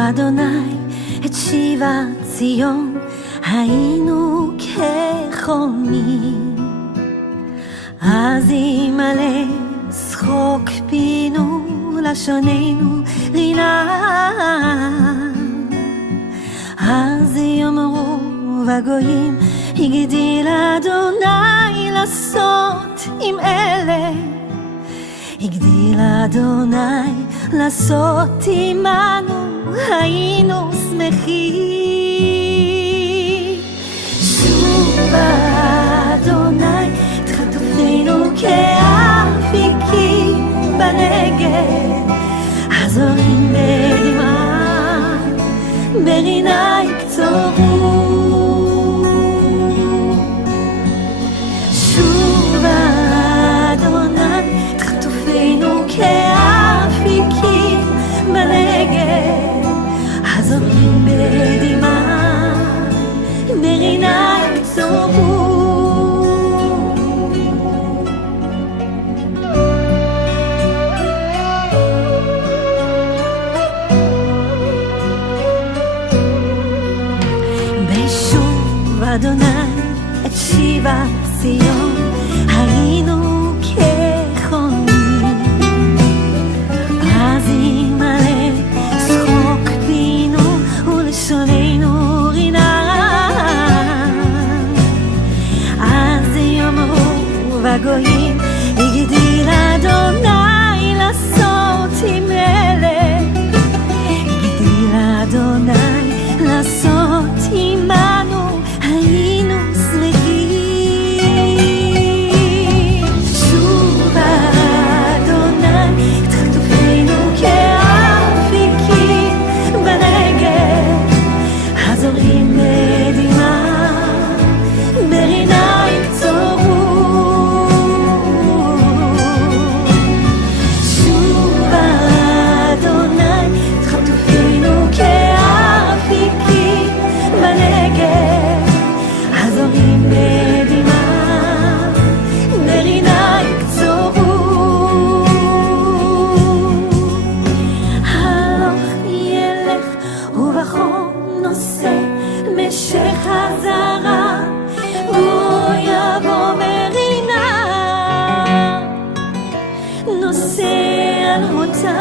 אדוני את שיבת ציון, היינו כחולמים. אז ימלא שחוק פינו, לשוננו רינה. אז יאמרו בגויים, הגדיל אדוני לעשות עם אלה. הגדיל אדוני לעשות עמנו, היינו שמחים. שובה אדוני את חטופינו כאפיקים בנגב, הזורעים בדמעה ברינה יקצורו. שובה אדוני את חטופינו כאפיקים בנגב, הזורעים בדמעה ברינה יקצורו. בשוב אדוני את שיבת ציון, היינו כחולמים. אז ימלא שחוק פינו, ולשוננו רינה. אז יאמרו בגויים, הגדיל אדוני לעשות עם אלה. הגדיל אדוני לעשות עמנו, היינו שמחים. שובה אדוני את חטופינו כאפיקים בנגב, הזורעים בדמעה ברינה יקצורו. שובה אדוני את חטופינו כאפיקים בנגב, הזורעים בדמעה ברינה יקצורו. הלוך ילך ובחום נושא משך חזרה, בוא יבוא ברינה, נושא על אותה